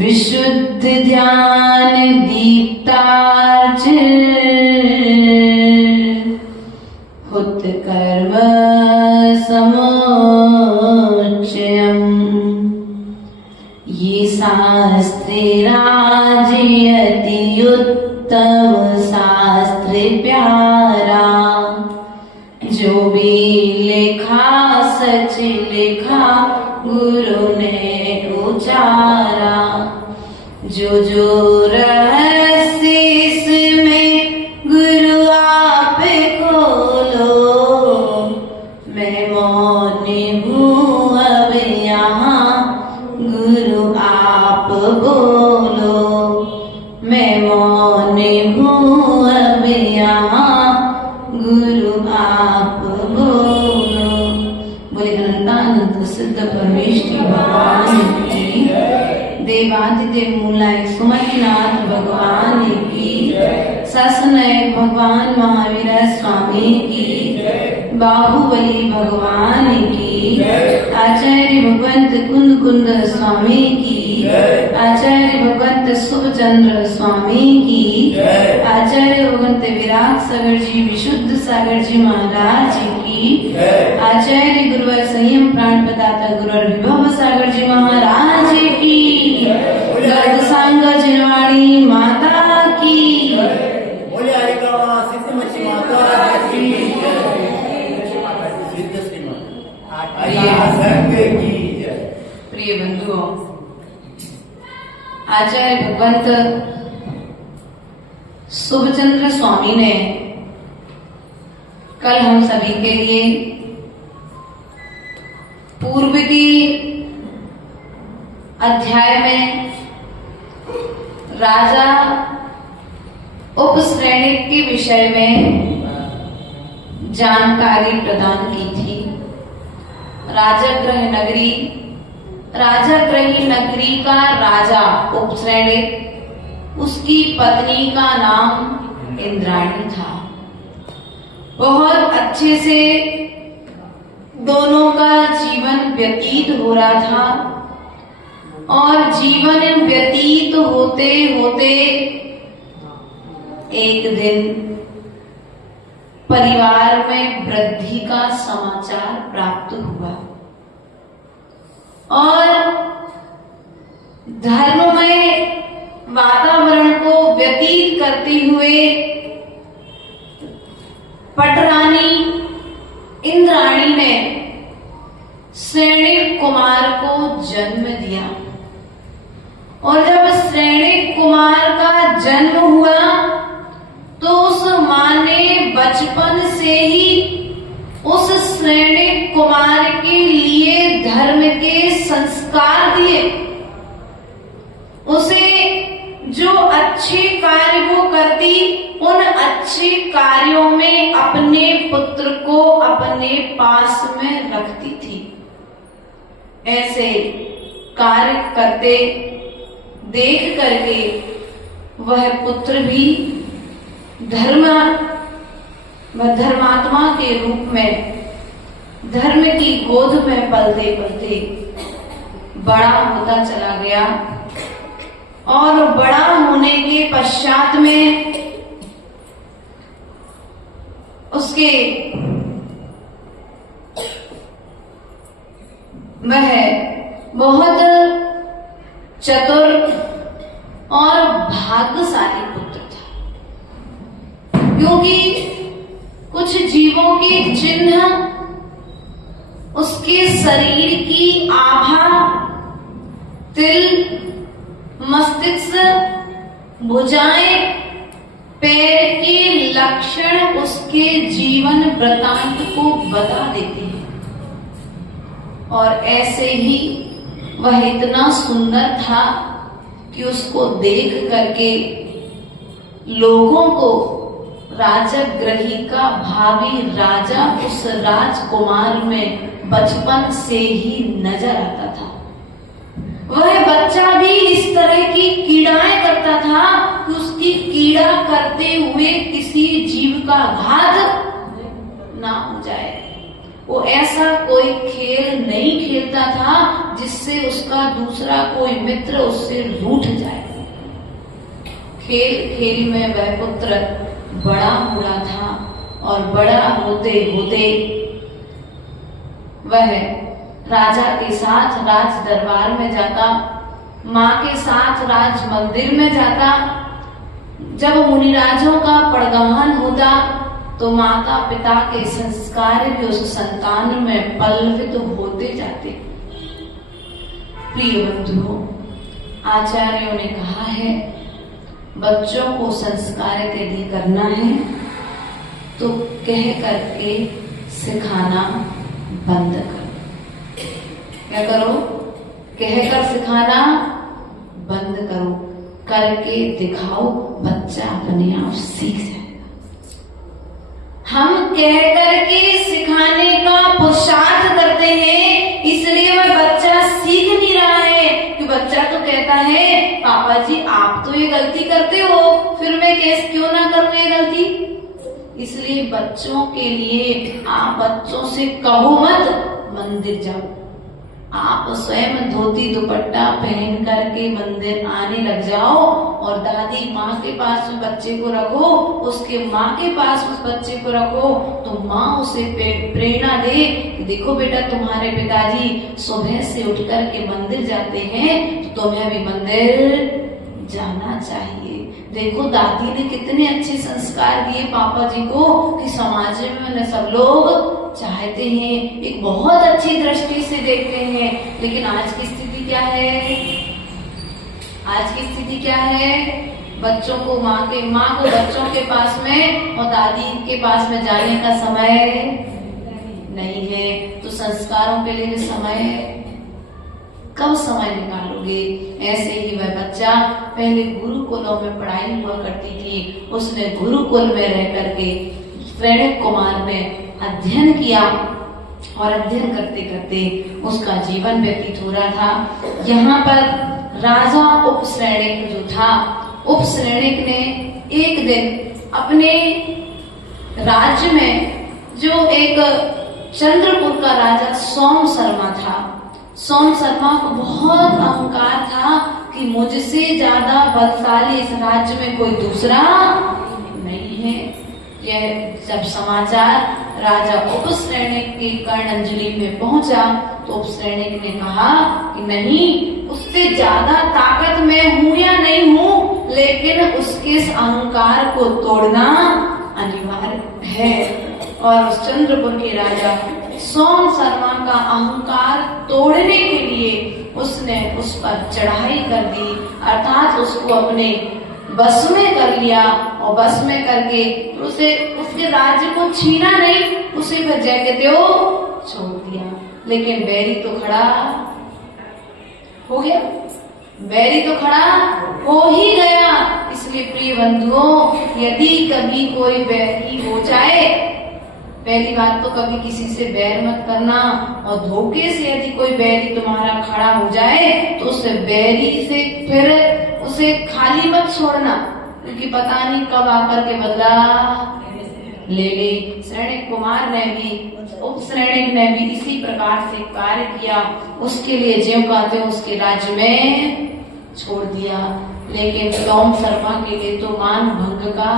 विशुद्ध ध्यान दीप्तार्च हुत कर्म समुच्चयम् ये शास्त्रे राजे अति उत्तम शास्त्र प्यारा जो भी लिखा सच लिखा गुरु ने उचारा जो जो रहस्य इसमें गुरु आप खोलो मैं मौन हूँ अब यहाँ गुरु आप बोलो मैं मौन हूँ अब यहाँ गुरु आप बोलो। बोले अनंतानंद सिद्ध परमेश्वरी भगवान की देवादिदेव मूलाय सुमतिनाथ भगवान की ससनायक भगवान महावीर स्वामी की बाहुबली भगवान की आचार्य भगवंत कुंद कुंद स्वामी की आचार्य भगवंत शुभचंद्र स्वामी की आचार्य भगवंत विराट सागर जी विशुद्ध सागर जी महाराज की आचार्य गुरुवर संयम प्राण प्रदाता गुरुवर विभव सागर जी महाराज की गर्द सांग जिनवाणी माता की बोले हरिकामा सिद्ध मच्छी माता की सिद्ध श्रीमान संघ की प्रिय बंधुओं, आचार्य भगवंत शुभचंद्र स्वामी ने कल हम सभी के लिए पूर्व की अध्याय में राजा उपश्रेणी के विषय में जानकारी प्रदान की थी। राजागृह नगरी का राजा उपश्रेणी, उसकी पत्नी का नाम इंद्राणी था। बहुत अच्छे से दोनों का जीवन व्यतीत हो रहा था और जीवन व्यतीत होते होते एक दिन परिवार में वृद्धि का समाचार प्राप्त हुआ और धर्ममय वातावरण को व्यतीत करते हुए पटरानी इंद्राणी ने श्रेणिक कुमार को जन्म दिया और जब श्रेणिक कुमार का जन्म हुआ तो उस मां ने बचपन से ही उस श्रेणिक कुमार के लिए धर्म के संस्कार दिए। उसे जो अच्छे कार्य वो करती उन अच्छे कार्यों में अपने पुत्र को अपने पास में रखती थी। ऐसे कार्य करते देख करके वह पुत्र भी धर्मात्मा के रूप में धर्म की गोद में पलते पलते बड़ा होता चला गया और बड़ा होने के पश्चात में उसके वह बहुत चतुर और भाग्यशाली पुत्र था, क्योंकि कुछ जीवों के चिन्ह उसके शरीर की आभा, तिल, मस्तिष्क, भुजाएं, पैर के लक्षण उसके जीवन वृतांत को बता देते हैं। और ऐसे ही वह इतना सुंदर था कि उसको देख करके लोगों को राजगृही का भावी राजा उस राजकुमार में बचपन से ही नजर आता था। वह बच्चा भी इस तरह की कीड़ाएं करता था कि उसकी कीड़ा करते हुए किसी जीव का घात ना हो जाए। वो ऐसा कोई खेल नहीं खेलता था जिससे उसका दूसरा कोई मित्र उससे रूठ जाए। खेल खेल में वह पुत्र बड़ा हुआ था और बड़ा होते होते वह राजा के साथ राज दरबार में जाता, माँ के साथ राज मंदिर में जाता। जब मुनिराजों का पड़गमन होता तो माता पिता के संस्कार भी उस संतान में पल्लवित होते जाते। प्रिय बंधुओं, आचार्यों ने कहा है बच्चों को संस्कारित यदि करना है तो कह करके सिखाना बंद करो। क्या करो? कहकर सिखाना बंद करो, करके दिखाओ, बच्चा अपने आप सीख जाएगा। हम कह करके सिखाने का पुरुषार्थ करते हैं, इसलिए वह बच्चा सीख नहीं रहा है कि बच्चा तो कहता है पापा जी आप तो ये गलती करते हो, फिर मैं कैसे क्यों ना करूं ये गलती। इसलिए बच्चों के लिए आप बच्चों से कहो मत मंदिर जाओ, आप स्वयं धोती दुपट्टा पहन करके मंदिर आने लग जाओ और दादी माँ के पास उस बच्चे को रखो, उसके माँ के पास उस बच्चे को रखो, तो माँ उसे प्रेरणा दे कि देखो बेटा तुम्हारे पिताजी सुबह से उठ करके मंदिर जाते हैं तो तुम्हें भी मंदिर जाना चाहिए। देखो दादी ने कितने अच्छे संस्कार दिए पापा जी को कि समाज में सब लोग चाहते हैं, एक बहुत अच्छी दृष्टि से देखते हैं। लेकिन आज की स्थिति क्या है? आज की स्थिति क्या है? बच्चों को माँ को बच्चों के पास में और दादी के पास में जाने का समय नहीं है, तो संस्कारों के लिए भी समय कब समय निकालोगे? ऐसे ही वह बच्चा पहले गुरुकुलों में पढ़ाई हुआ करती थी, उसने गुरुकुल में रह करके श्रेणिक कुमार में अध्ययन किया और अध्ययन करते करते उसका जीवन व्यतीत हो रहा था। यहाँ पर राजा उपश्रेणिक जो था, उपश्रेणिक ने एक दिन अपने राज्य में जो एक चंद्रपुर का राजा सोम शर्मा था, सोम शर्मा को बहुत अहंकार था कि मुझसे ज्यादा बलशाली इस राज्य में कोई दूसरा नहीं है। यह जब समाचार राजा उपश्रेणिक के कर्णंजलि में पहुंचा तो उपश्रेणिक ने कहा कि नहीं, उससे ज्यादा ताकत मैं हूं या नहीं हूं, लेकिन उसके इस अहंकार को तोड़ना अनिवार्य है। और उस चंद्रपुर के राजा सोम शर्मा का अहंकार तोड़ने के लिए उसने उस पर चढ़ाई कर दी, अर्थात उसको अपने बस में कर लिया और बस में करके उसे उसके राज्य को छीना नहीं, उसे फिर जय त्यों छोड़ दिया। लेकिन बैरी तो खड़ा हो गया, बैरी तो खड़ा हो ही गया। इसलिए प्रिय बंधुओं, यदि कभी कोई बैरी हो जाए, पहली बात तो कभी किसी से बैर मत करना, और धोखे से यदि कोई बैरी तुम्हारा खड़ा हो जाए तो उस बैरी से फिर उसे खाली मत छोड़ना, क्योंकि पता नहीं कब आकर के बदला ले ले। सैनिक कुमार ने भी, उपसैनिक ने भी इसी प्रकार से कार्य किया, उसके लिए ज्यों का त्यों उसके राज्य में छोड़ दिया। लेकिन सोम शर्मा के लिए तो मान भंग का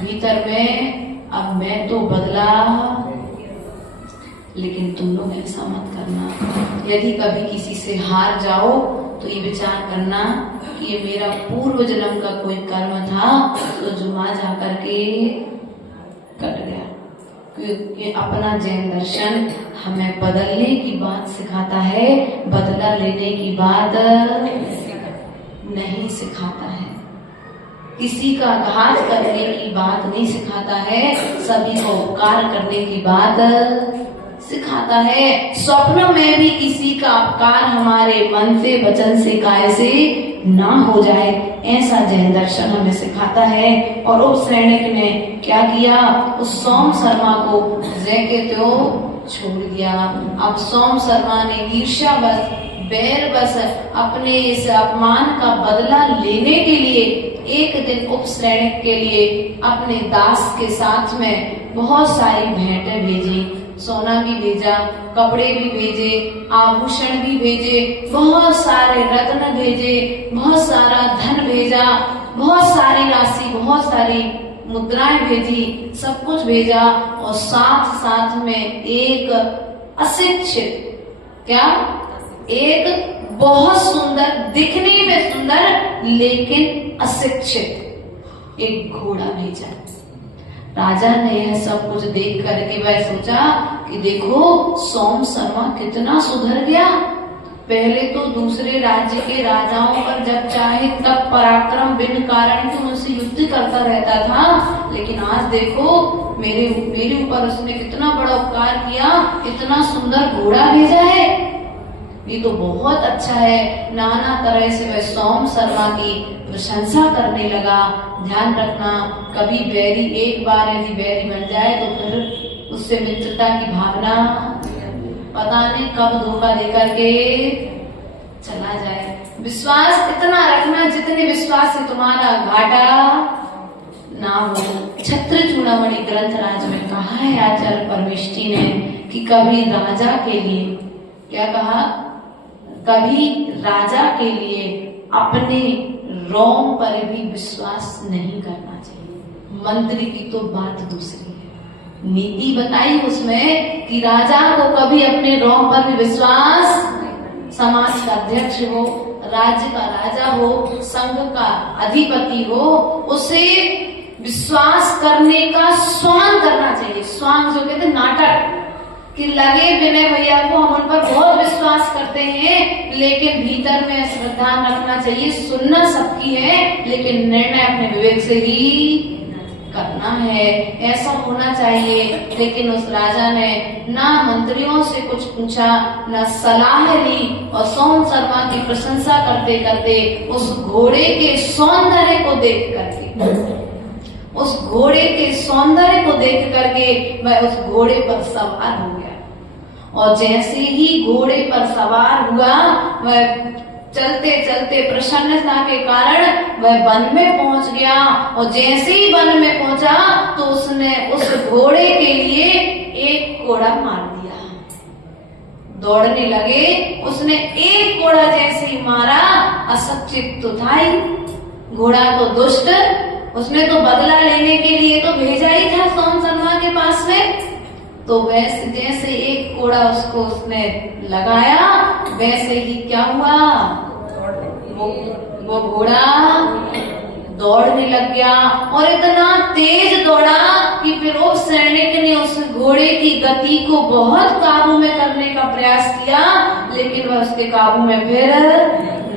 भीतर में, अब मैं तो बदला। लेकिन तुम लोग ऐसा मत करना, यदि कभी किसी से हार जाओ तो ये विचार करना कि ये मेरा पूर्व जन्म का कोई कर्म था, तो जुमा जा करके कट गया। क्योंकि अपना जैन दर्शन हमें बदलने की बात सिखाता है, बदला लेने की बात नहीं सिखाता है। किसी का घात करने की बात नहीं सिखाता है, सभी को उपकार करने की बात सिखाता है। स्वप्न में भी किसी का अपकार हमारे मन से, वचन से, काय से ना हो जाए, ऐसा जैन दर्शन हमें सिखाता है। और उस सैनिक ने क्या किया, उस सोम शर्मा को जय के त्यों छोड़ दिया। अब सोम शर्मा ने ईर्ष्यावश, बैरवश अपने इस अपमान का बदला लेने के लिए एक दिन उपसैनिक के लिए अपने दास के साथ में बहुत सारी भेंटें भेजी। सोना भी भेजा, कपड़े भी भेजे, आभूषण भी भेजे, बहुत सारे रत्न भेजे, बहुत सारा धन भेजा, बहुत सारी राशि, बहुत सारी मुद्राएं भेजी, सब कुछ भेजा। और साथ साथ में एक अशिक्षित, क्या, एक बहुत सुंदर, दिखने में सुंदर लेकिन अशिक्षित एक घोड़ा भेजा। राजा ने यह सब कुछ देख करके वह सोचा कि देखो सोम शर्मा कितना सुधर गया। पहले तो दूसरे राज्य के राजाओं पर जब चाहे तब पराक्रम बिन कारण के उनसे युद्ध करता रहता था, लेकिन आज देखो मेरे ऊपर उसने कितना बड़ा उपकार किया, इतना सुंदर घोड़ा भेजा है, ये तो बहुत अच्छा है। नाना तरह से वह सोम शर्मा की प्रशंसा करने लगा। ध्यान रखना, कभी बैरी, एक बार यदि बैरी बन जाए तो फिर उससे मित्रता की भावना पता नहीं कब धोखा देकर के चला जाए। विश्वास इतना रखना जितने विश्वास से तुम्हारा घाटा ना हो। छत्र चूड़ामणि ग्रंथ राज में कहा है आचार्य परमेष्ठी ने कि कभी राजा के लिए, क्या कहा, कभी राजा के लिए अपने रोम पर भी विश्वास नहीं करना चाहिए। मंत्री की तो बात दूसरी है, नीति बताई उसमें कि राजा को कभी अपने रोम पर भी विश्वास, समाज का अध्यक्ष हो, राज्य का राजा हो, संघ का अधिपति हो, उसे विश्वास करने का स्वांग करना चाहिए। स्वांग जो कहते नाटक, कि लगे विनय भैया को हम उन पर बहुत विश्वास करते हैं, लेकिन भीतर में श्रद्धा रखना चाहिए। सुनना सबकी है, लेकिन निर्णय अपने विवेक से ही करना है, ऐसा होना चाहिए। लेकिन उस राजा ने ना मंत्रियों से कुछ पूछा, ना सलाह ली, और सोम शर्मा की प्रशंसा करते करते उस घोड़े के सौंदर्य को देख करके, उस घोड़े के सौंदर्य को देख करके वह उस घोड़े पर सवार हो गया। और जैसे ही घोड़े पर सवार हुआ, वह चलते चलते प्रसन्नता के कारण वह वन में पहुंच गया। और जैसे ही वन में पहुंचा तो उसने उस घोड़े के लिए एक कोड़ा मार दिया। दौड़ने लगे, उसने एक कोड़ा जैसे ही मारा, अशिक्षित तो था ही, घोड़ा तो दुष्ट, उसने तो बदला लेने के लिए तो भेजा ही था सोम शर्मा के पास में। तो वैसे जैसे एक कोड़ा उसको उसने लगाया, वैसे ही क्या हुआ, वो घोड़ा दौड़ने लग गया। और इतना तेज दौड़ा कि फिर उस सैनिक ने उस घोड़े की गति को बहुत काबू में करने का प्रयास किया, लेकिन वह उसके काबू में फिर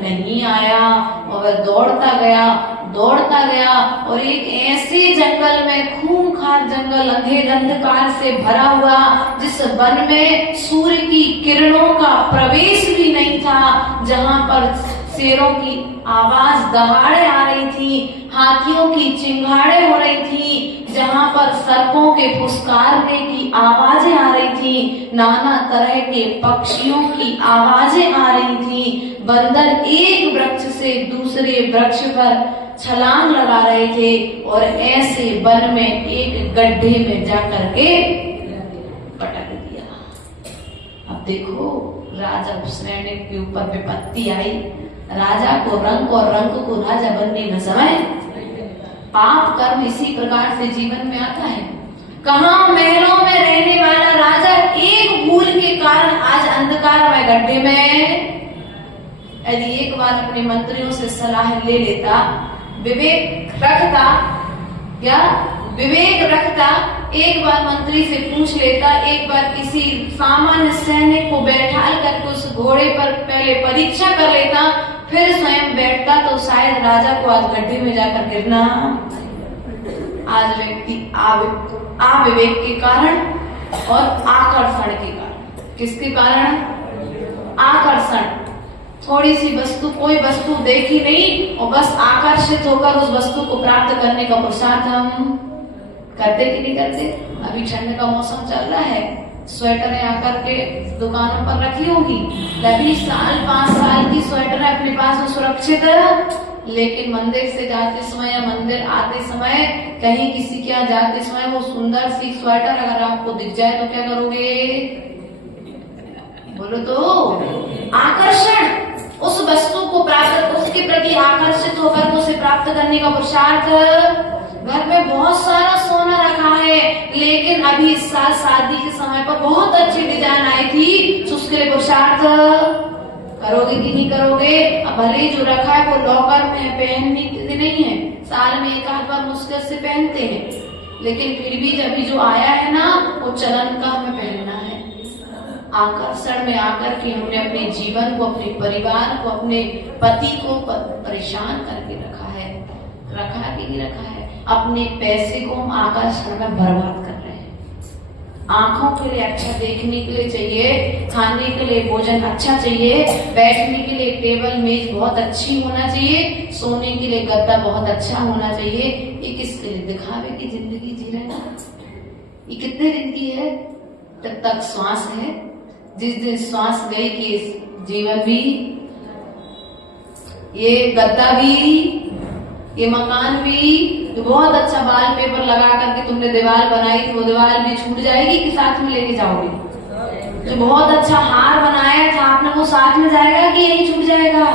नहीं आया। और वह दौड़ता गया और एक ऐसे जंगल में, खूंखार जंगल, अंधेर अंधकार से भरा हुआ, जिस वन में सूर्य की किरणों का प्रवेश भी नहीं था, जहां पर शेरों की आवाज दहाड़े आ रही थी, हाथियों की चिंगाड़े हो रही थी, जहां पर सर्पों के फुसकारने की आवाजें आ रही थी, नाना तरह के पक्षियों की आवाजें आ रही थी। बंदर एक वृक्ष से दूसरे वृक्ष पर छलांग लगा रहे थे और ऐसे वन में एक गड्ढे में जाकर के पटक दिया। अब देखो राजा उपश्रेणिक के ऊपर विपत्ति आई। राजा को रंक और रंक को राजा बनने में समय। पाप कर्म इसी प्रकार से जीवन में आता है। कहाँ महलों में रहने वाला राजा एक भूल के कारण आज अंधकार में गड्ढे में। यदि एक बार अपने मंत्रियों से सलाह ले लेता, विवेक रखता, क्या विवेक रखता, एक बार मंत्री से पूछ लेता, एक बार किसी सामान्य सैनिक को बैठाल करके उस घोड़े पर पहले परीक्षा कर लेता, फिर स्वयं बैठता, तो शायद राजा को आज गड्ढे में जाकर गिरना। आज व्यक्ति अविवेक के कारण और आकर्षण के कारण। किसके कारण? आकर्षण। थोड़ी सी वस्तु, कोई वस्तु देखी नहीं और बस आकर्षित होकर उस वस्तु को प्राप्त करने का पुरुषार्थ हम करते कि नहीं करते? अभी ठंड का मौसम चल रहा है, स्वेटरें आकर के दुकानों पर रखी होगी, तभी 5 साल की स्वेटर अपने पास में सुरक्षित है। लेकिन मंदिर से जाते समय या मंदिर आते समय, कहीं किसी के यहाँ जाते समय वो सुंदर सी स्वेटर अगर आपको दिख जाए तो क्या करोगे? बोलो तो आकर्षण। उस वस्तु को प्राप्त, उसके प्रति आकर्षित होकर उसे प्राप्त करने का पुरुषार्थ। घर में बहुत सारा सोना रखा है, लेकिन अभी इस साल शादी के समय पर बहुत अच्छी डिजाइन आई थी, तो उसके लिए पुरुषार्थ करोगे कि नहीं करोगे? अब भले जो रखा है वो लॉकर में पहनने नहीं है, साल में एक आध बार मुश्किल से पहनते हैं, लेकिन फिर भी जब जो आया है ना, वो चलन का हमें पहनना है। आकर्षण में आकर के हमने अपने जीवन को, अपने परिवार को, अपने पति को परेशान करके रखा है। रखा कि नहीं रखा है? अपने पैसे को हम आकर्षण में बर्बाद कर रहे हैं। आंखों के लिए अच्छा देखने के लिए चाहिए, खाने के लिए भोजन अच्छा चाहिए, बैठने के लिए टेबल मेज बहुत अच्छी होना चाहिए, सोने के लिए गद्दा बहुत अच्छा होना चाहिए। ये किसके लिए? दिखावे की जिंदगी जी रहे हैं। ये कितने दिन की है? जब तक श्वास है। जिस दिन श्वास गई कि जीवन भी, ये गद्दा भी, ये मकान भी, तो बहुत अच्छा वाल पेपर लगा करके तुमने दीवार बनाई थी, वो दीवार भी छूट जाएगी कि साथ में लेके जाओगे? जो बहुत अच्छा हार बनाया था आपने, वो साथ में जाएगा कि यही छूट जाएगा?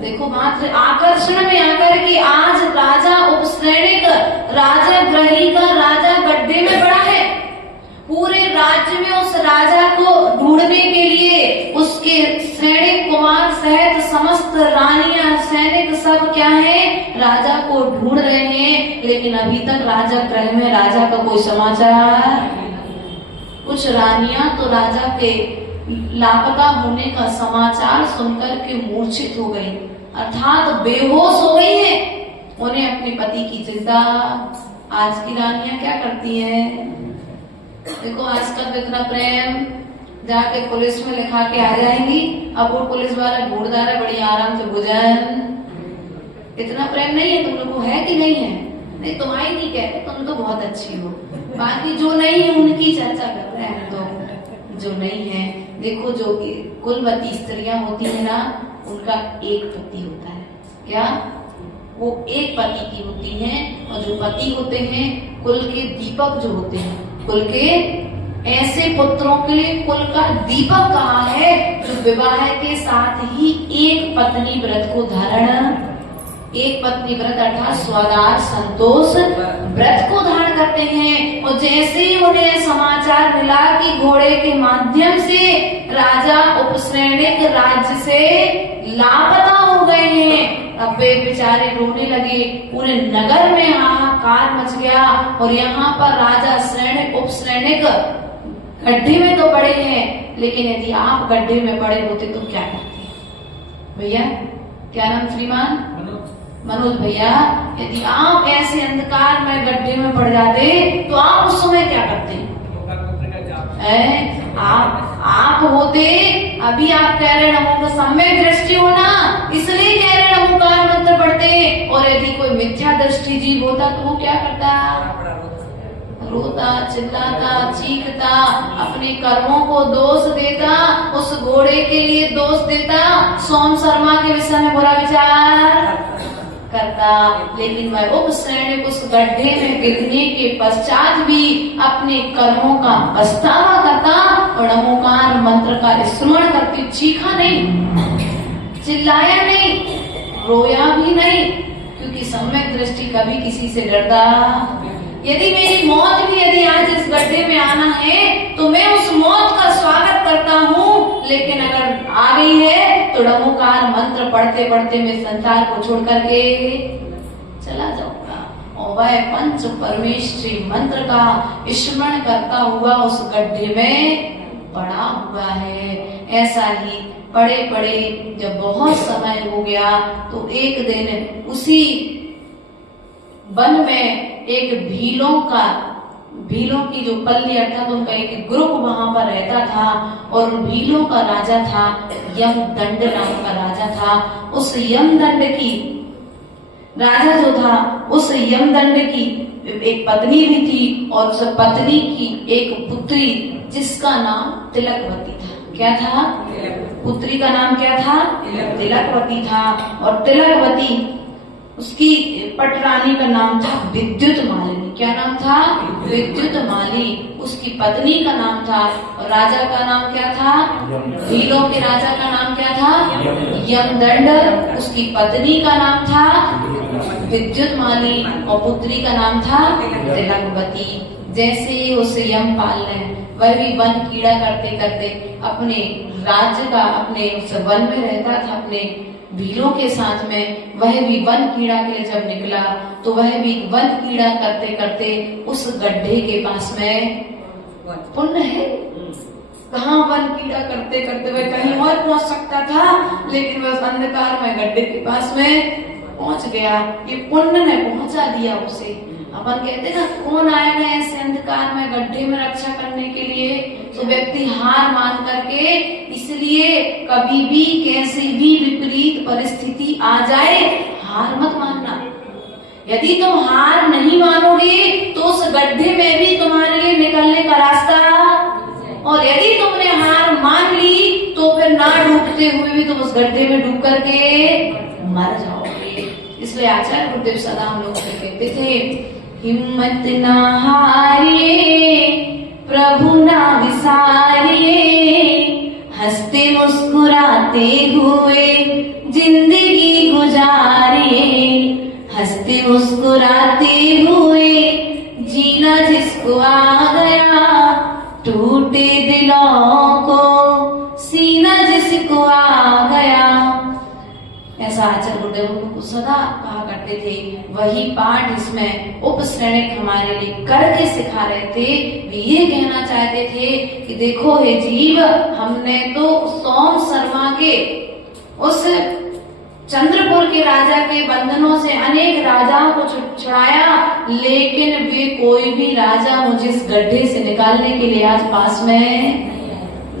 देखो मात्र आकर्षण में आकर के आज राजा उपश्रेणिक, राजा ग्रही का राजा गड्ढे में पड़ा है। पूरे राज्य में उस राजा को ढूंढने के लिए उसके सैनिक कुमार सहित समस्त रानियां, सैनिक सब क्या है? राजा को ढूंढ रहे हैं, लेकिन अभी तक राजा गृह में राजा का कोई समाचार। कुछ रानियां तो राजा के लापता होने का समाचार सुनकर के मूर्छित हो गई, अर्थात बेहोश हो गई है। उन्हें अपने पति की चिंता। आज की रानियां क्या करती हैं? देखो आजकल तो इतना प्रेम, जाके पुलिस में लिखा के आ जाएंगी। अब वो पुलिस वाला ढूंढ रहा है बड़ी आराम से भोजन। इतना प्रेम नहीं है तुम लोगों को, है कि नहीं है? नहीं, तुम्हारी नहीं कहते, तुम तो बहुत अच्छी हो। बाकी जो नहीं है उनकी चर्चा कर रहे हैं। तो जो नहीं है, देखो जो कुलवती स्त्रियां होती है ना, उनका एक पति होता है। क्या? वो एक पति की होती हैं, और जो पति होते हैं कुल के दीपक जो होते हैं, कुल के ऐसे पुत्रों के लिए कुल का दीपक कहा है, जो विवाह के साथ ही एक पत्नी व्रत को धारण, एक पत्नी व्रत अर्थात स्वदार संतोष व्रत को धारण करते हैं। और जैसे ही उन्हें समाचार मिला कि घोड़े के माध्यम से राजा उपश्रेणिक राज्य से लापता हो गए हैं, अब वे बेचारे रोने लगे। पूरे नगर में हाहाकार मच गया। और यहाँ पर राजा श्रेणिक उपश्रेणिक गड्ढे में तो पड़े हैं, लेकिन यदि आप गड्ढे में पड़े होते तो क्या करते? भैया क्या नाम? श्रीमान मनोज भैया, यदि आप ऐसे अंधकार में गड्ढे में पड़ जाते तो आप उस समय क्या करते? आप होते, अभी आप कह रहे नमो का सम्यक दृष्टि होना, इसलिए कह रहे नमोकार मंत्र पढ़ते। और यदि कोई मिथ्या दृष्टि जीव होता तो वो क्या करता? रोता, चिल्लाता, चीखता, अपने कर्मों को दोष देता, उस घोड़े के लिए दोष देता। सोम शर्मा के विषय में बुरा विचार करता, लेकिन वह उपसैनिक उस गड्ढे में गिरने के पश्चात भी अपने कर्मों का पछतावा करता और नमोकार मंत्र का स्मरण करके चीखा नहीं, चिल्लाया नहीं, रोया भी नहीं, क्योंकि सम्यक दृष्टि कभी किसी से डरता। यदि मेरी मौत भी यदि आज इस गड्ढे में आना है तो मैं उस मौत का स्वागत करता हूँ, लेकिन अगर आ गई है तो नमोकार मंत्र पढ़ते पढ़ते मैं संसार को छोड़ करके चला जाऊंगा। और वह पंच परमेश्वरी मंत्र का स्मरण करता हुआ उस गड्ढे में पड़ा हुआ है। ऐसा ही पड़े पड़े जब बहुत समय हो गया तो एक दिन उसी वन में एक भीलों की जो पल्ली अर्थात उनका एक ग्रुप वहां पर रहता था और भीलों का राजा था यमदंड नाम का राजा था। उस यमदंड की राजा जो था उस यमदंड की एक पत्नी भी थी और उस पत्नी की एक पुत्री जिसका नाम तिलकवती था। क्या था? पुत्री का नाम क्या था? तिलकवती था। और तिलकवती उसकी पटरानी का नाम था विद्युत मालिनी। क्या नाम था? विद्युत माली। उसकी पत्नी का नाम था और राजा का नाम क्या था? भीलों के राजा का नाम क्या था? यमदंड। उसकी पत्नी का नाम था विद्युत माली और पुत्री का नाम था तिलकवती। जैसे उस यमपाल ने वह भी वन कीड़ा करते करते अपने राज्य का अपने उस वन में रहता था अपने भीलों के साथ में। वह भी वन कीड़ा के लिए जब निकला तो वह भी वन कीड़ा करते करते उस गड्ढे के पास में पुण्य है कहाँ वन कीड़ा करते करते वह कहीं और पहुंच सकता था, लेकिन वह अंधकार में गड्ढे के पास में पहुंच गया। ये पुण्य ने पहुंचा दिया उसे। अपन कहते ना कौन आएगा ऐसे अंधकार में गड्ढे में रक्षा करने के लिए, तो व्यक्ति हार मान करके, इसलिए कभी भी कैसी भी विपरीत परिस्थिति आ जाए हार मत मानना। यदि तुम हार नहीं मानोगे तो उस गड्ढे में भी तुम्हारे लिए निकलने का रास्ता, और यदि तुमने हार मान ली तो फिर ना डूबते हुए भी तुम उस गड्ढे में डूब करके मर जाओगे। इसलिए आचार्य गुरुदेव सदा हम लोग से कहते थे, हिम्मत ना हारिए प्रभु ना विसारिए, हंसते मुस्कुराते हुए जिंदगी गुजारिए, हंसते मुस्कुराते हुए जीना जिसको आ गया, टूटे दिलों को सीना जिसको आ गया। ऐसा आचार्य गुरुदेव सदा कहा करते थे। वही पाठ इसमें उपश्रेणिक हमारे लिए करके सिखा रहे थे। वे ये कहना चाहते थे कि देखो हे जीव, हमने तो सोम शर्मा के उस चंद्रपुर के राजा के बंधनों से अनेक राजाओं को छुड़ाया, लेकिन वे कोई भी राजा मुझे इस गड्ढे से निकालने के लिए आज पास में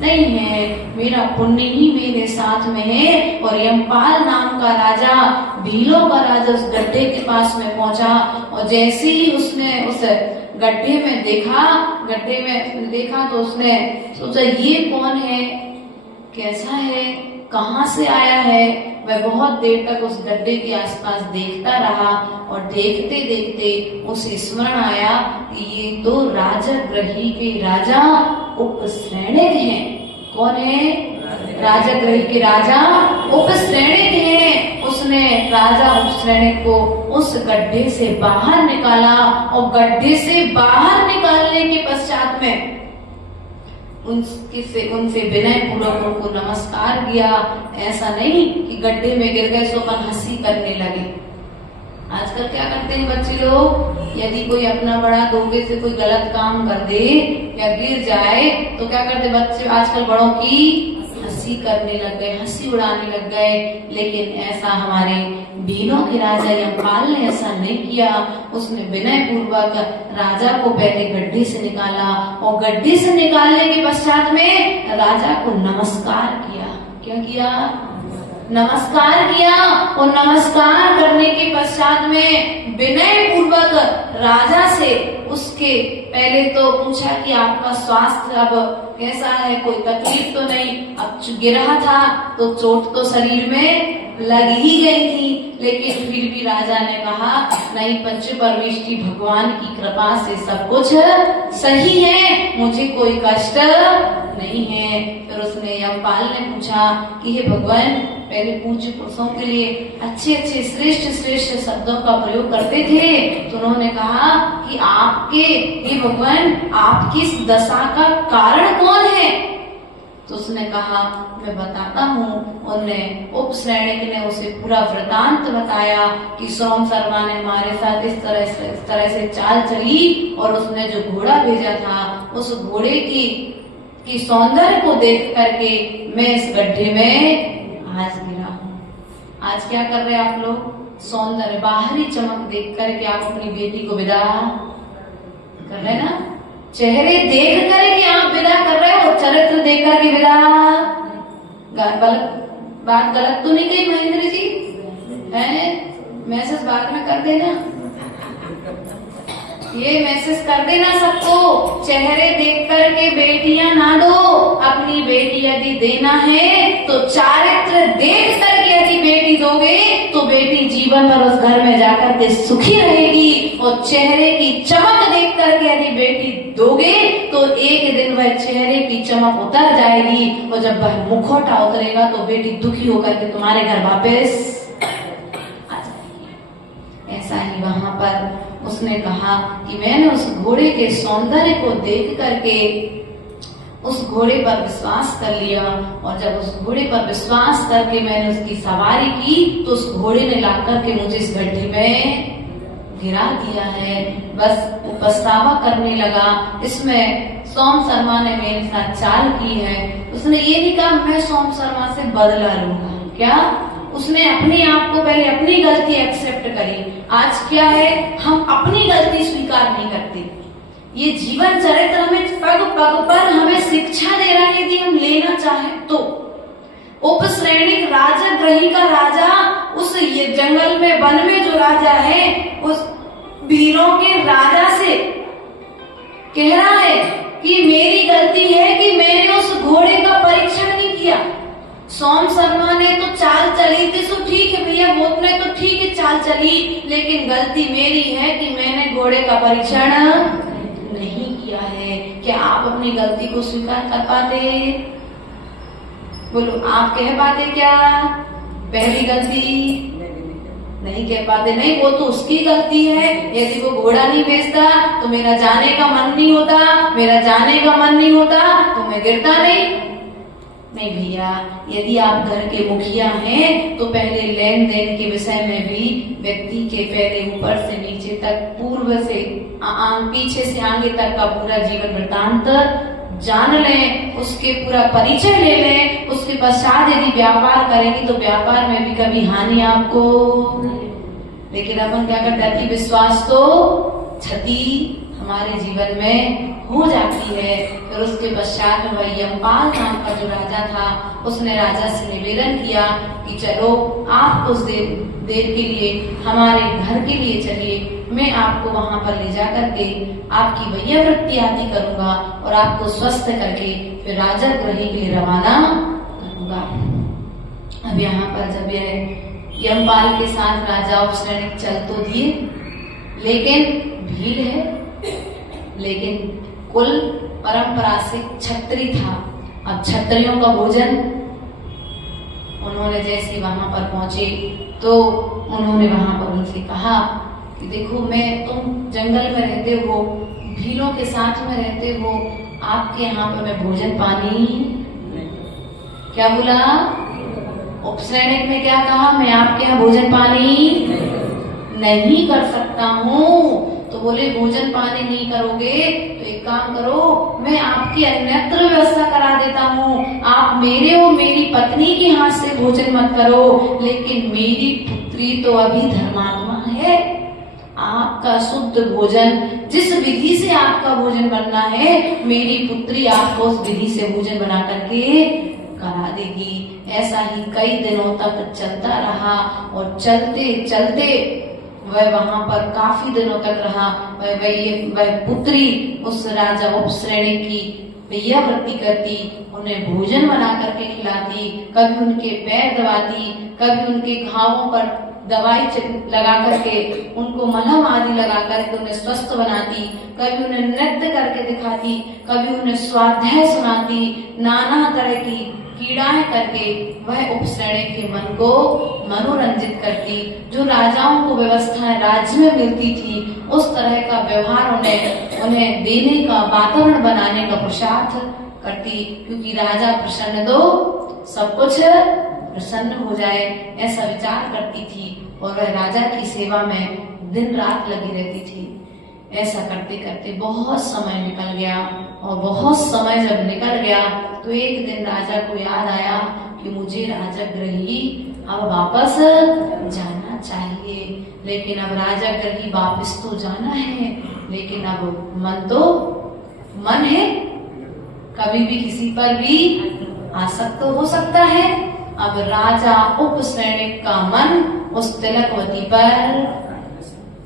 नहीं है। मेरा पुण्य ही मेरे साथ में है। और यमपाल नाम का राजा, भीलों का राजा उस गड्ढे के पास में पहुंचा और जैसे ही उसने उस गड्ढे में देखा तो उसने सोचा ये कौन है, कैसा है, कहाँ से आया है। वह बहुत देर तक उस गड्ढे के आसपास देखता रहा और देखते देखते उसे स्मरण आया कि ये तो राजगृही के राजा उपश्रेणिक हैं। कौन है? राजगृही के राजा उपश्रेणिक हैं। उसने राजा उपश्रेणिक को उस गड्ढे से बाहर निकाला और गड्ढे से बाहर निकालने के पश्चात में उनसे विनय पूर्वक उनको नमस्कार किया। ऐसा नहीं कि गड्ढे में गिर गए तो अपन हंसी करने लगे। आजकल क्या करते हैं बच्चे लोग, यदि कोई अपना बड़ा धोखे से कोई गलत काम कर दे या गिर जाए तो क्या करते बच्चे आजकल बड़ों की हंसी करने लग गए, हंसी उड़ाने लग गए। लेकिन ऐसा हमारे भीलों के राजा यमपाल ने ऐसा नहीं किया। उसने विनय पूर्वक राजा को पहले गड्ढे से निकाला और गड्ढे से निकालने के पश्चात में राजा को नमस्कार किया। क्या किया? नमस्कार किया। और नमस्कार करने के पश्चात में विनय पूर्वक राजा से उसके पहले तो पूछा कि आपका स्वास्थ्य अब कैसा है, कोई तकलीफ तो नहीं। अब गिरा था तो चोट तो शरीर में लग ही गई थी, लेकिन फिर भी राजा ने कहा नहीं, पंच परमेष्ठी भगवान की कृपा से सब कुछ सही है, मुझे कोई कष्ट नहीं है। फिर उसने यमपाल ने पूछा कि हे भगवान, पहले पूज्य पुरुषों के लिए अच्छे अच्छे श्रेष्ठ श्रेष्ठ शब्दों का प्रयोग करते थे, तो उन्होंने कहा कि आपके ये भगवान, आपकी इस दशा का कारण कौन है? तो उसने कहा मैं बताता हूँ। उन्हें उपश्रेणिक ने उसे पूरा वृतांत बताया कि सोम शर्मा ने हमारे साथ इस तरह से चाल चली, और उसने जो घोड़ा भेजा था उस घोड़े की सौंदर्य को देख करके मैं इस गड्ढे में आज गिरा हूँ। आज क्या कर रहे हैं आप लोग? सौंदर्य, बाहरी चमक देख करके आप अपनी बेटी को विदा कर रहे ना? चेहरे देख करके आप विदा कर रहे हो, चरित्र देख करके विदा। बात गलत तो नहीं कही महेंद्र जी? है मैसेज बाद में कर देना, ये मैसेज कर देना सबको। चेहरे देख करके बेटियां ना दो, अपनी बेटी यदि देना है तो चारित्र देख करके यदि बेटी दोगे तो बेटी जीवन भर उस घर में जाकर के सुखी रहेगी, और चेहरे की चमक देख करके यदि बेटी दोगे तो एक दिन वह चेहरे की चमक उतर जाएगी, और जब वह मुखौटा उतरेगा तो बेटी दुखी होकर के तुम्हारे घर वापस आ जाएगी। ऐसा ही वहां पर उसने कहा कि मैंने उस घोड़े के सौंदर्य को देख करके उस घोड़े पर विश्वास कर लिया, और जब उस घोड़े पर विश्वास करके मैंने उसकी सवारी की तो उस घोड़े ने ला करके मुझे इस गड्ढे में गिरा दिया है। बस वो पछतावा करने लगा, इसमें सोम शर्मा ने मेरे साथ चाल की है। उसने ये नहीं कहा मैं सोम शर्मा से बदला लूंगा, क्या? उसने अपने आप को पहले अपनी गलती एक्सेप्ट करी। आज क्या है, हम अपनी गलती स्वीकार नहीं करते। ये जीवन चरित्र हमें पग पग पर हमें शिक्षा दे रहा है, यदि हम लेना चाहें तो। उपश्रेणी राजा ग्रही का राजा, उस ये जंगल में वन में जो राजा है, उस वीरों के राजा से कह रहा है कि मेरी गलती है कि मैंने उस घोड़े का परीक्षण नहीं किया। सोम शर्मा ने तो चाल चली थी, सो ठीक है भैया, वो ने तो ठीक है चाल चली, लेकिन गलती मेरी है कि मैंने घोड़े का परीक्षण नहीं किया है। क्या आप अपनी गलती को स्वीकार कर पाते? बोलो, आप कह पाते क्या पहली गलती? नहीं कह पाते। नहीं, वो तो उसकी गलती है। यदि वो घोड़ा नहीं बेचता तो मेरा जाने का मन नहीं होता, मेरा जाने का मन नहीं होता तो मैं गिरता नहीं भैया, यदि आप घर के मुखिया हैं तो पहले लेन देन के विषय में भी व्यक्ति के पहले ऊपर से नीचे तक, पूर्व से पीछे से आगे तक का पूरा जीवन वृतांत जान लें, उसके पूरा परिचय ले लें। उसके पश्चात यदि व्यापार करेंगे तो व्यापार में भी कभी हानि आपको। लेकिन अपन क्या करते हैं, विश्वास तो क्षति हमारे जीवन में हो जाती है। फिर उसके पश्चात में वही यमपाल नाम का जो राजा था, उसने राजा से निवेदन किया कि चलो आप कुछ देर के लिए हमारे घर के लिए चलिए, मैं आपको वहां पर ले जा करके आपकी वैयावृत्ति आदि करूंगा और आपको स्वस्थ करके फिर राजा गृह के लिए रवाना करूंगा। अब यहाँ पर जब यह यमपाल के साथ राजा उपश्रेणी चल तो दिए, लेकिन भीड़ है, लेकिन कुल परंपरा से क्षत्रिय था। अब क्षत्रियों का भोजन, उन्होंने जैसे वहां पर पहुंचे तो उन्होंने वहां पर उनसे कहा कि देखो, तुम जंगल में रहते हो, भीलों के साथ में रहते हो, आपके यहाँ पर मैं भोजन पानी, क्या बोला उपश्रेणी ने, क्या कहा, मैं आपके यहाँ भोजन पानी नहीं कर सकता हूँ। तो बोले भोजन पानी नहीं करोगे तो एक काम करो, मैं आपकी अन्यत्र व्यवस्था करा देता हूँ। आप मेरे और मेरी पत्नी के हाथ से भोजन मत करो, लेकिन मेरी पुत्री तो अभी धर्मात्मा है, आपका शुद्ध भोजन, जिस विधि से आपका भोजन बनना है, मेरी पुत्री आपको उस विधि से भोजन बना करके करा देगी। ऐसा ही कई दिनों तक चलता रहा, और चलते चलते वह वहां पर काफी दिनों तक रहा। वह पुत्री उस राजा उपश्रेणी की वैयावृत्ति करती, और उन्हें भोजन बना करके खिलाती, कभी उनके पैर दबाती, कभी उनके घावों पर दवाई लगा करके, उनको मलहम आदि लगा करके उन्हें स्वस्थ बनाती, कभी उन्हें नृत्य करके दिखाती, कभी उन्हें स्वाध्याय सुनाती, नाना तरह की क्रीड़ाएं करके वह उपसैनिक के मन को मनोरंजित करती। जो राजाओं को व्यवस्थाएं राज्य में मिलती थी, उस तरह का व्यवहार उन्हें देने का, वातावरण बनाने का पुरुषार्थ करती, क्योंकि राजा प्रसन्न दो सब कुछ प्रसन्न हो जाए, ऐसा विचार करती थी। और वह राजा की सेवा में दिन रात लगी रहती थी। ऐसा करते करते बहुत समय निकल गया, और बहुत समय जब निकल गया तो एक दिन राजा को याद आया कि मुझे राजगृही अब वापस जाना चाहिए। लेकिन अब राजगृही वापस तो जाना है, लेकिन अब मन है, कभी भी किसी पर भी आसक्त हो सकता है। अब राजा उपसैनिक का मन उस तिलकवती पर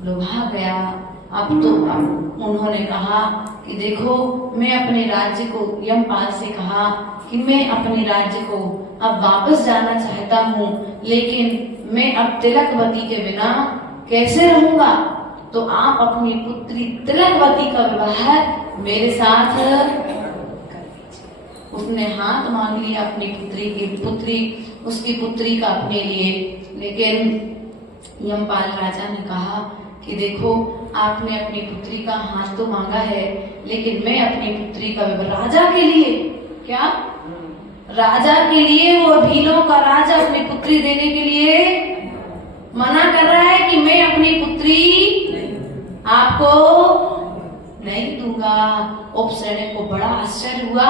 लुभा गया। अब उन्होंने कहा कि देखो, मैं अपने राज्य को, यमपाल से कहा कि मैं अपने राज्य को अब वापस जाना चाहता हूँ, लेकिन मैं अब तिलकवती के बिना कैसे रहूंगा? तो आप अपनी पुत्री तिलकवती का विवाह मेरे साथ कर दीजिए। उसने हाथ मांग लिया अपनी उसकी पुत्री का अपने लिए। लेकिन यमपाल राजा ने कहा कि देखो, आपने अपनी पुत्री का हाथ तो मांगा है, लेकिन मैं अपनी पुत्री का राजा के लिए, क्या राजा के लिए, वो भीलों का राजा अपनी पुत्री देने के लिए मना कर रहा है कि मैं अपनी पुत्री आपको नहीं दूंगा। उपसैनिक को बड़ा आश्चर्य हुआ,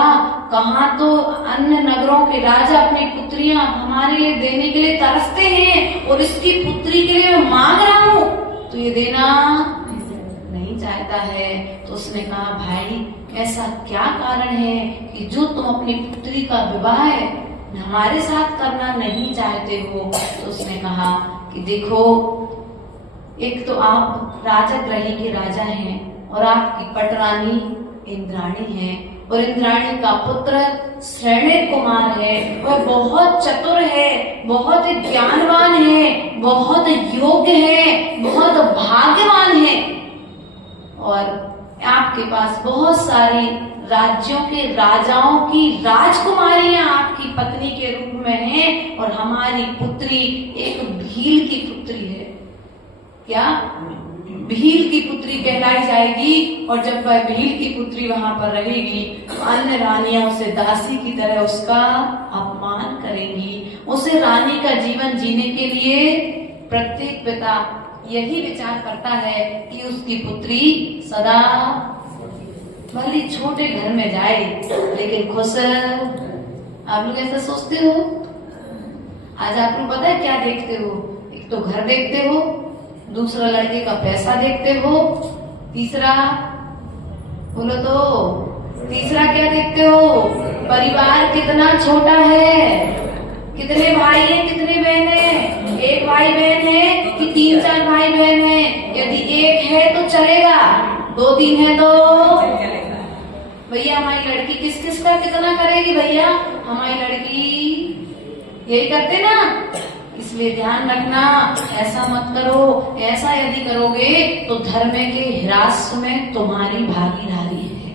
कहाँ तो अन्य नगरों के राजा अपनी पुत्रियां हमारे लिए देने के लिए तरसते हैं, और इसकी पुत्री के लिए मैं मांग रहा हूँ तो ये देना नहीं चाहता है। तो उसने कहा, भाई ऐसा क्या कारण है कि जो तुम अपनी पुत्री का विवाह हमारे साथ करना नहीं चाहते हो? तो उसने कहा कि देखो, एक तो आप राजगृही के राजा हैं, और आपकी पटरानी इंद्राणी है, और इंद्राणी का पुत्र श्रेणिक कुमार है। वह बहुत चतुर है, बहुत ज्ञानवान है, बहुत योग्य है, बहुत भाग्यवान है, और आपके पास बहुत सारी राज्यों के राजाओं की राजकुमारियां आपकी पत्नी के रूप में हैं, और हमारी पुत्री एक भील की पुत्री है। क्या भील की पुत्री कहलाई जाएगी, और जब वह भील की पुत्री वहां पर रहेगी तो अन्य रानियां उसे दासी की तरह उसका अपमान करेंगी। उसे रानी का जीवन जीने के लिए प्रत्येक पिता यही विचार करता है कि उसकी पुत्री सदा भले छोटे घर में जाए लेकिन खुश। आप लोग ऐसा सोचते हो? आज आपको पता है क्या देखते हो? एक तो घर देखते हो, दूसरा लड़के का पैसा देखते हो, तीसरा बोलो तो तीसरा क्या देखते हो? परिवार कितना छोटा है, कितने भाई हैं, कितने बहन हैं, एक भाई बहन है कि 3-4 भाई बहन है? यदि एक है तो चलेगा, 2-3 है तो भैया हमारी लड़की किस किस का कितना करेगी? भैया हमारी लड़की यही करते ना। इसलिए ध्यान रखना, ऐसा मत करो। ऐसा यदि करोगे तो धर्म के ह्रास में तुम्हारी भागीदारी है।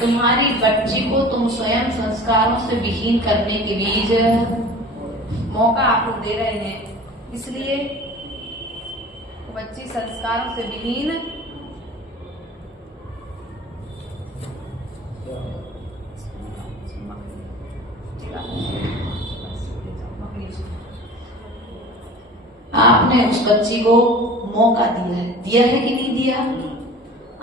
तुम्हारी बच्ची को तुम स्वयं संस्कारों से विहीन करने के लिए मौका आप लोग दे रहे हैं। इसलिए बच्ची संस्कारों से विहीन आपने उस बच्ची को मौका दिया है कि नहीं दिया?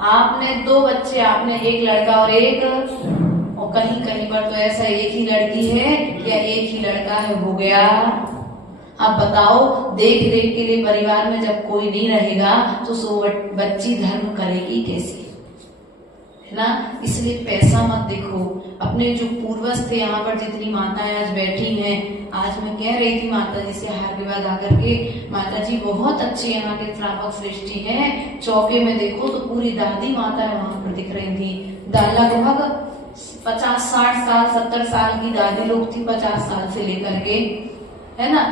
आपने 2 बच्चे, आपने एक लड़का और एक, और कहीं कहीं पर तो ऐसा एक ही लड़की है या एक ही लड़का है, हो गया। अब बताओ, देख रेख के लिए परिवार में जब कोई नहीं रहेगा तो सो बच्ची धर्म करेगी कैसे, है ना? इसलिए पैसा मत देखो। अपने जो पूर्वज थे यहाँ पर, जितनी माताएं आज बैठी हैं, आज मैं कह रही थी माता जी से हार के बाद आकर के, माता जी बहुत अच्छी यहाँ के श्रावक सृष्टि है। चौके में देखो तो पूरी दादी माताएं वहां पर दिख रही थी। लगभग 50-60 साल 70 साल की दादी लोग थी, 50 साल से लेकर के, है ना।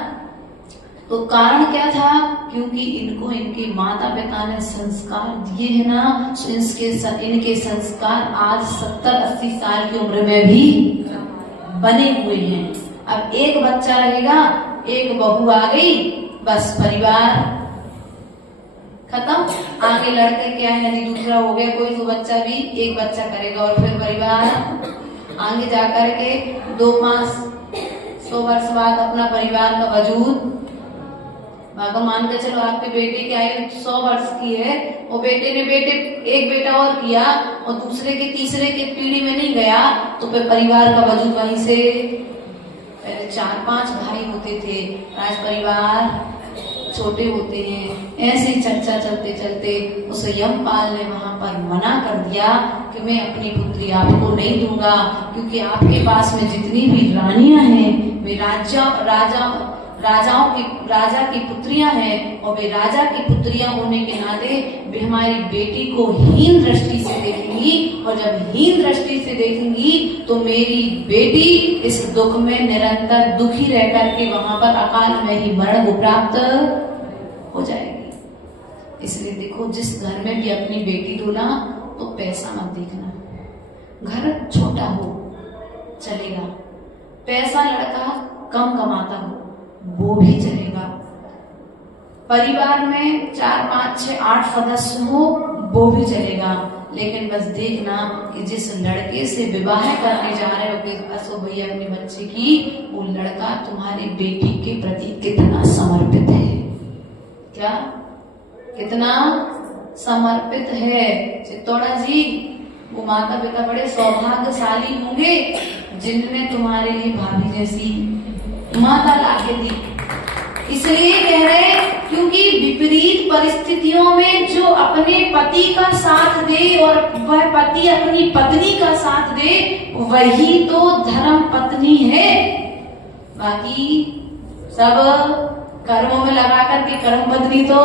तो कारण क्या था? क्योंकि इनको इनके माता पिता ने संस्कार दिए है ना, इनके संस्कार आज 70-80 साल की उम्र में भी बने हुए हैं। अब एक बच्चा रहेगा, एक बहू आ गई, बस परिवार खत्म। आगे लड़के क्या है जी, दूसरा हो गया कोई तो बच्चा भी, एक बच्चा करेगा और फिर परिवार आगे जाकर के 200-500 वर्ष बाद अपना परिवार का वजूद। अगर मान के चलो आपके बेटे की आयु 100 वर्ष की है, और बेटे ने एक बेटा और किया और दूसरे के तीसरे के पीढ़ी में नहीं गया, तो फिर परिवार का वजूद वहीं से। पहले 4-5 भाई होते थे, आज परिवार छोटे होते हैं। ऐसे ही चर्चा चलते चलते उस यमपाल ने वहां पर मना कर दिया कि मैं अपनी पुत्री आपको नहीं दूंगा, क्योंकि आपके पास में जितनी भी रानियां हैं वे राजा की पुत्रियां हैं, और वे राजा की पुत्रियां होने के नाते वे हमारी बेटी को हीन दृष्टि से देखेंगी, और जब हीन दृष्टि से देखेंगी तो मेरी बेटी इस दुख में निरंतर दुखी रह करके वहां पर अकाल में ही मरण को प्राप्त हो जाएगी। इसलिए देखो, जिस घर में भी अपनी बेटी दूल्हा तो पैसा मत देखना, घर छोटा हो चलेगा, पैसा लड़का कम कमाता हो वो भी चलेगा, परिवार में 4, 5, 6, 8 सदस्य हो वो भी चलेगा, लेकिन बस देखना कि जिस लड़के से विवाह करने जा रहे हो कि असो भैया अपने बच्चे की, वो लड़का तुम्हारी बेटी के प्रति कितना समर्पित है, क्या कितना समर्पित है। चित्तौड़ा जी, वो माता पिता बड़े सौभाग्यशाली होंगे जिनने तुम्हारे लिए भाभी जैसी माता लाके दी। इसलिए कह रहे, क्योंकि विपरीत परिस्थितियों में जो अपने पति का साथ दे और वह पति अपनी पत्नी का साथ दे, वही तो धर्म पत्नी है। बाकी सब कर्मों में लगा करके कर्म पत्नी तो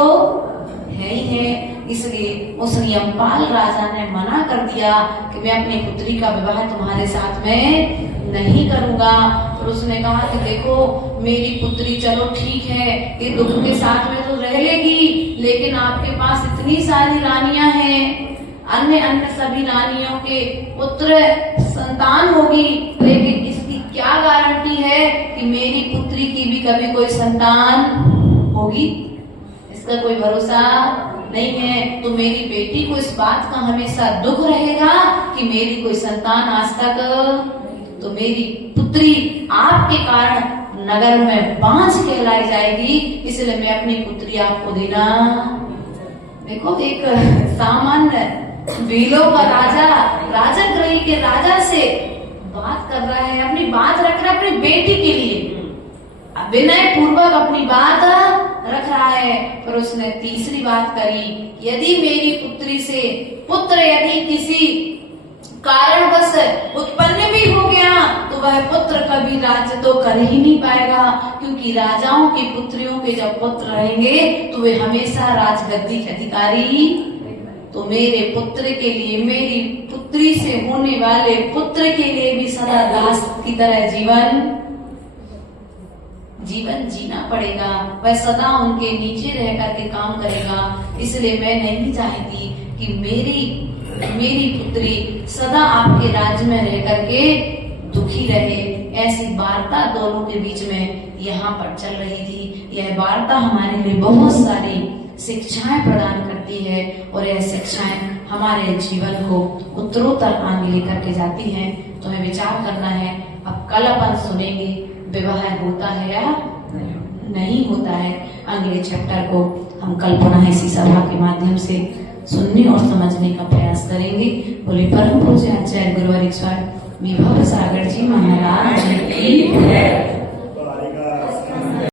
है ही है। इसलिए उस यमपाल राजा ने मना कर दिया कि मैं अपनी पुत्री का विवाह तुम्हारे साथ में नहीं करूंगा। और उसने कहा कि देखो, मेरी पुत्री चलो ठीक है, ये दुख के साथ में तो रह लेगी, लेकिन आपके पास इतनी सारी रानियां हैं, अन्य सभी रानियों के पुत्र संतान होगी, लेकिन इसकी क्या गारंटी है कि मेरी पुत्री की भी कभी कोई संतान होगी? इसका कोई भरोसा नहीं है। तो मेरी बेटी को इस बात का हमेशा दुख रहेगा कि मेरी कोई संतान आज तक, तो मेरी पुत्री आपके कारण नगर में बांझ कहलाई जाएगी, इसलिए मैं अपनी पुत्री आपको देना। देखो, एक सामान्य बीलों का राजा राजगृही के राजा से बात कर रहा है, अपनी बात रख रहा है अपनी बेटी के लिए, विनय पूर्वक अपनी बात रख रहा है। पर उसने तीसरी बात करी, यदि मेरी पुत्री से पुत्र यदि किसी कारणवश उत्पन्न भी हो गया तो वह पुत्र कभी राज्य तो कर ही नहीं पाएगा, क्योंकि राजाओं की पुत्रियों के जब पुत्र रहेंगे तो वे हमेशा राजगद्दी के अधिकारी। तो मेरे पुत्र के लिए, मेरी पुत्री से होने वाले पुत्र के लिए भी सदा दास की तरह जीवन जीना पड़ेगा, वह सदा उनके नीचे रह करके काम करेगा। इसलिए मैं नहीं चाहती कि मेरी पुत्री सदा आपके राज्य में रह करके दुखी रहे। ऐसी वार्ता दोनों के बीच में यहाँ पर चल रही थी। यह वार्ता हमारे लिए बहुत सारी शिक्षाएं प्रदान करती है, और यह शिक्षाएं हमारे जीवन को उत्तरोत्तर आगे लेकर के जाती हैं। तो हमें विचार करना है। अब कल अपन सुनेंगे विवाह होता है या नहीं होता है। अगले चैप्टर को हम कल पुनः इसी सभा के माध्यम से सुनने और समझने का प्रयास करेंगे। बोले परम पूज्य आचार्य गुरुवर विभव सागर जी महाराज।